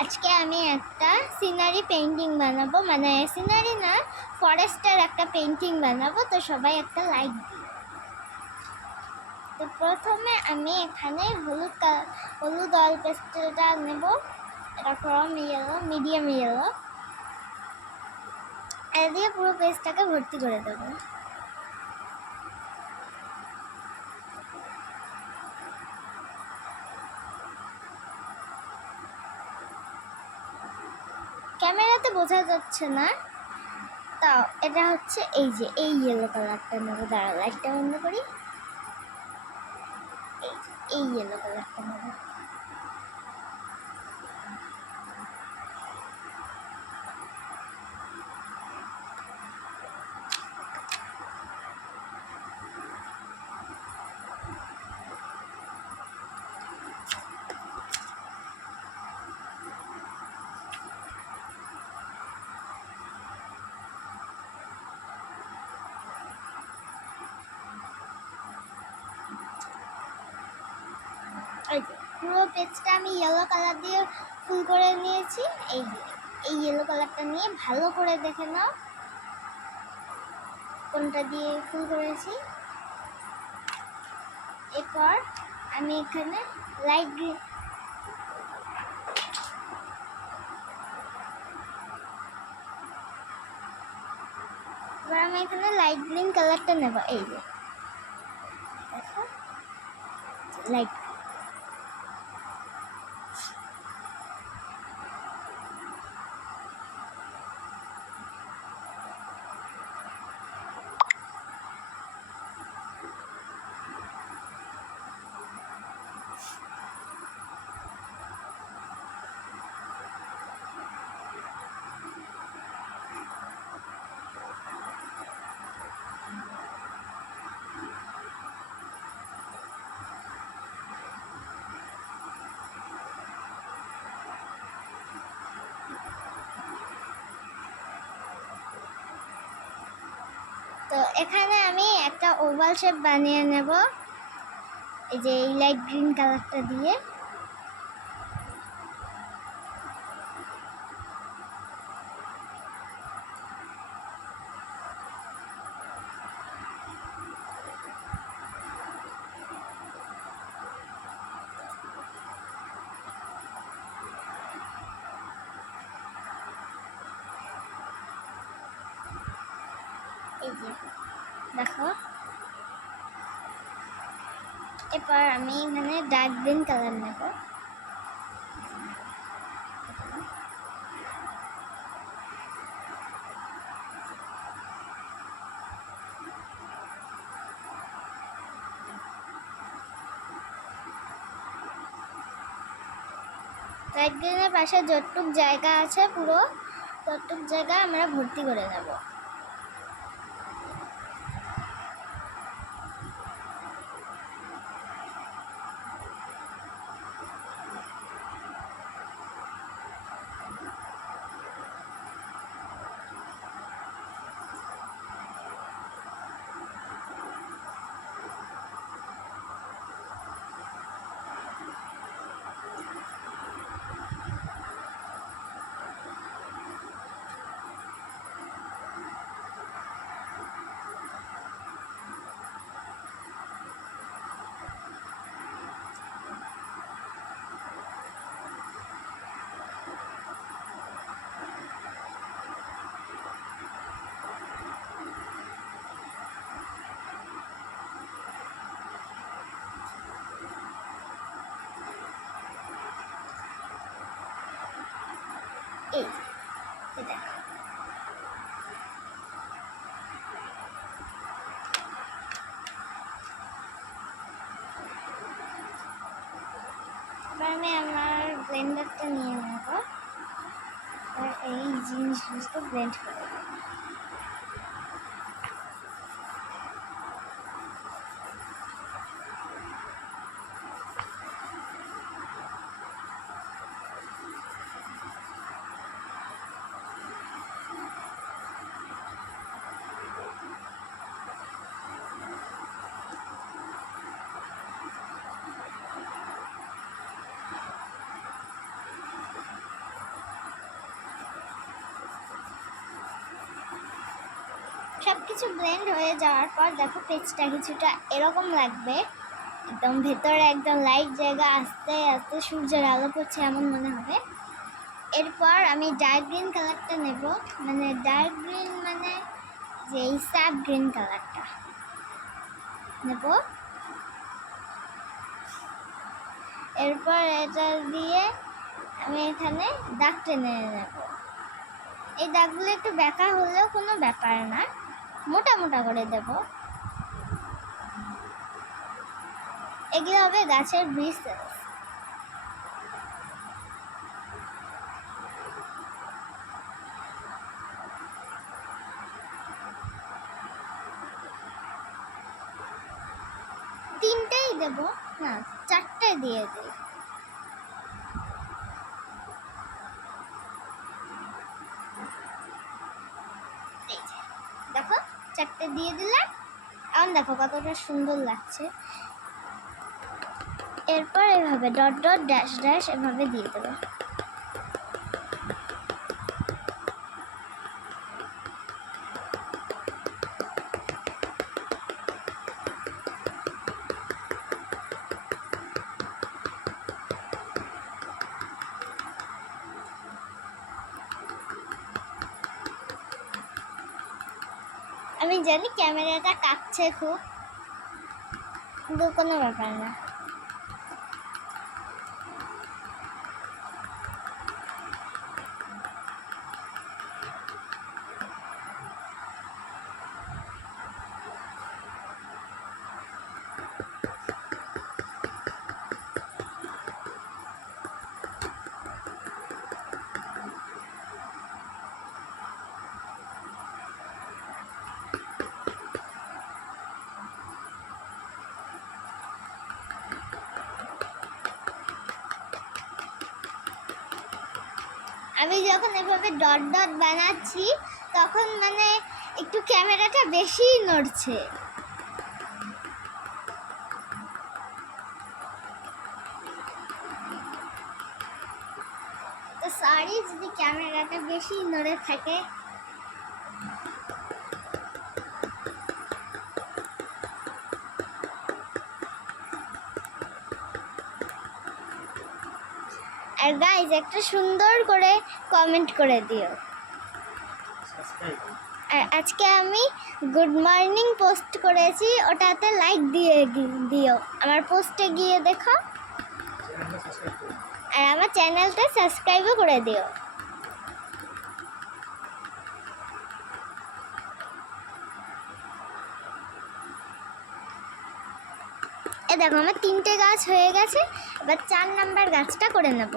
আজকে আমি একটা সিনারি পেইন্টিং বানাবো, মানে সিনারি না, ফরেস্টের একটা পেইন্টিং বানাবো। তো সবাই একটা লাইক দিই। তো প্রথমে আমি এখানে হলুদ অয়েল পেস্টেলটা নেব। এটা ফ্রম ইয়েলো, মিডিয়াম ইয়েলো। এটা দিয়ে পুরো পেজটাকে ভর্তি করে দেবো। ক্যামেরাতে বোঝা যাচ্ছে না, তাও এটা হচ্ছে এই যে এই ইয়েলো কালারটা নেবো। দাঁড়া, লাইটটা বন্ধ করি। এই ইয়েলো কালারটা নেবো। পুরো পেজটা আমি ইয়েলো কালার দিয়ে ফুল করে নিয়েছি। এই ইয়েলো কালারটা নিয়ে ভালো করে দেখে নাও কোনটা দিয়ে ফুল করেছি। এরপর আমি এখানে লাইট গ্রিন, এবার আমি এখানে লাইট গ্রিন কালারটা নেব। এই যে দেখো, লাইট। তো এখানে আমি একটা ওভাল শেপ বানিয়ে নেব, এই যে এই লাইট গ্রিন কালারটা দিয়ে। এই যে দেখো, এরপর আমি এখানে ডার্ক গ্রিন কালার নেব। লাইট গ্রিনের পাশে যতটুক জায়গা আছে পুরো ততটুক জায়গা আমরা ভর্তি করে নেব। এই এটা এবার আমি আমার ব্লেন্ডারটা নিয়ে নেব আর এই জিনিসগুলো ব্লেন্ড করে দেবো। সব কিছু ব্লেন্ড হয়ে যাওয়ার পর দেখো পেজটা কিছুটা এরকম লাগবে, একদম ভেতরে একদম লাইট জায়গা, আস্তে আস্তে সূর্যের আলো পড়ছে এমন মনে হবে। এরপর আমি ডার্ক গ্রিন কালারটা নেব, মানে ডার্ক গ্রিন মানে যে এই স্যাপ গ্রিন কালারটা নেব। এরপর এটা দিয়ে আমি এখানে দাগ টেনে নেব। এই দাগগুলো একটু বেঁকা হলেও কোনো ব্যাপার না, মোটা মোটা করে দেব। এগুলো হবে গাছের ব্রিসেলস। তিনটেই দেব না, চারটে দিয়ে দিই। দেখো চারটে দিয়ে দিলাম, এখন দেখো কতটা সুন্দর লাগছে। এরপর এভাবে ডট ডট ড্যাশ ড্যাশ এভাবে দিয়ে দেবো। আমি জানি ক্যামেরাটা কাঁপছে খুব, কিন্তু কোনো ব্যাপার না। আমি যখন এভাবে ডট ডট বানাচ্ছি তখন মানে একটু ক্যামেরাটা বেশিই নড়ছে। তো সরি যদি ক্যামেরাটা বেশি নড়ে থাকে। আর গাইজ একটা সুন্দর করে কমেন্ট করে দিও। আর আজকে আমি গুড মর্নিং পোস্ট করেছি, ওটাতে লাইক দিয়ে দিও। আমার পোস্টে গিয়ে দেখো, আর আমার চ্যানেলটা সাবস্ক্রাইবও করে দিও। এ দেখো আমার 3টে গাছ হয়ে গেছে, এবার 4 নাম্বার গাছটা করে নেব।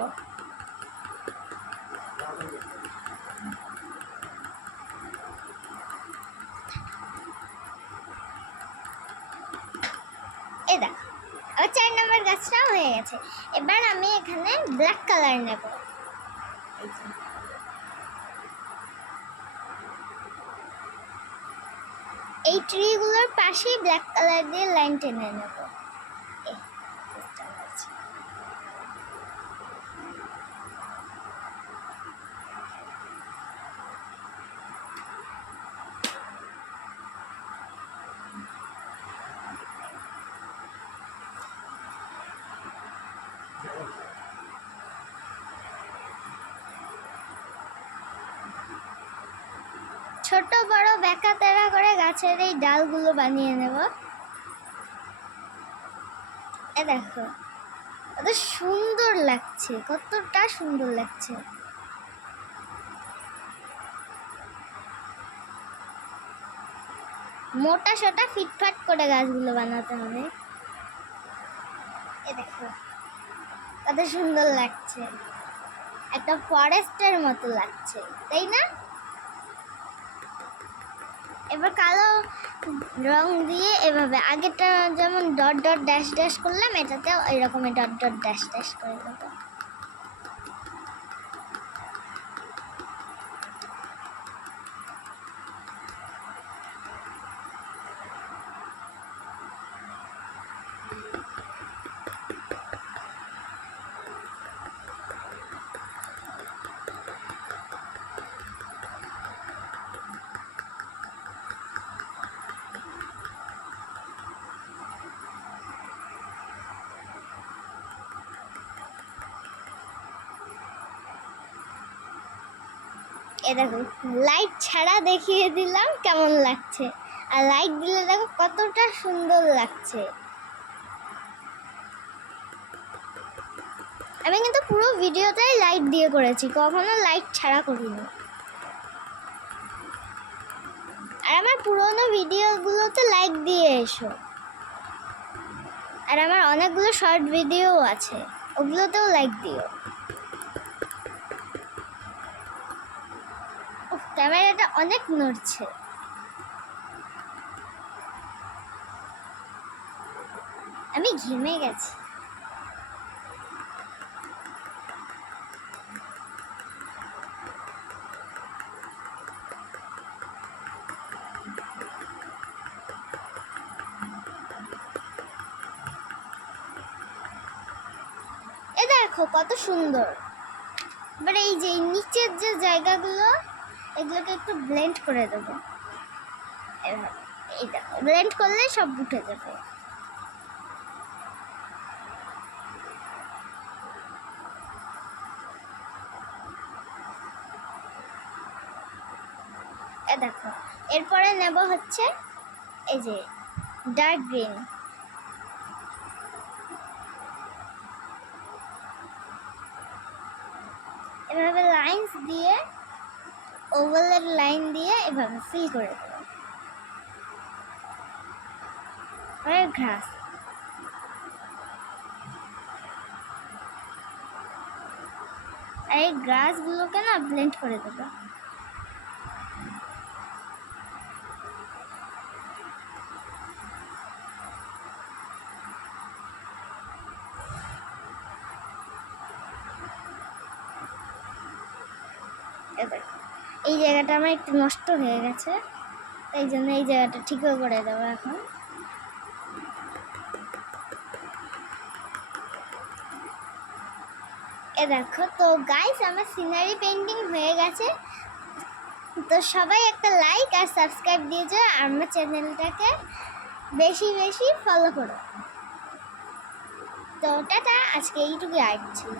এ দেখো আবার 4 নাম্বার গাছটাও হয়ে গেছে। এবার আমি এখানে ব্ল্যাক কালার নেব। এই ট্রিগুলোর পাশেই ব্ল্যাক কালার দিয়ে লাইন টেনে নেব। ছোট বড় বেঁকা তেরা করে গাছের এই ডালগুলো বানিয়ে নেব। এ দেখো কত সুন্দর লাগছে, কতটা সুন্দর লাগছে। মোটা সোটা ফিটফাট করে গাছগুলো বানাতে হবে। এ দেখো কত সুন্দর লাগছে, একটা ফরেস্টের মতো লাগছে, তাই না? এবার কালো রং দিয়ে এভাবে আগেটা যেমন ডট ডট ড্যাশ ড্যাশ করলাম, এটাতেও এরকমই ডট ডট ড্যাশ ড্যাশ করে দেবো। এ দেখো লাইট ছাড়া দেখিয়ে দিলাম কেমন লাগছে, আর লাইট দিলে দেখো কতটা সুন্দর লাগছে। আমি কিন্তু পুরো ভিডিওটাই লাইট দিয়ে করেছি, কখনো লাইট ছাড়া করিনি। আর আমার পুরোনো ভিডিওগুলোতে লাইক দিয়ে এসো। আর আমার অনেকগুলো শর্ট ভিডিও আছে, ওগুলোতেও লাইক দিও। ক্যামেরাটা অনেক নড়ছে। আমি ঘেমে গেছি। এ দেখো কত সুন্দর। এবার এই যে নিচের যে জায়গাগুলো, এগুলোকে একটু ব্লেন্ড করে দেবো। এই দেখো ব্লেন্ড করলে সব উঠে যাবে। এ দেখো এরপরে নেব হচ্ছে এই যে ডার্ক গ্রিন। এভাবে লাইনস দিয়ে, ওভালের লাইন দিয়ে এভাবে ফিল করে দেবো। আর ঘাস, আর এই গ্রাসগুলোকে না ব্লেন্ড করে দেবো। এই জায়গাটা আমার একটু নষ্ট হয়ে গেছে, এই জন্য এই জায়গাটা ঠিকও করে দেবো এখন। এ দেখো তো গাইস, আমার সিনারি পেন্টিং হয়ে গেছে। তো সবাই একটা লাইক আর সাবস্ক্রাইব দিয়ে যাও, আর আমার চ্যানেলটাকে বেশি বেশি ফলো করো। তো টাটা, আজকে এইটুকুই আর্ট ছিল।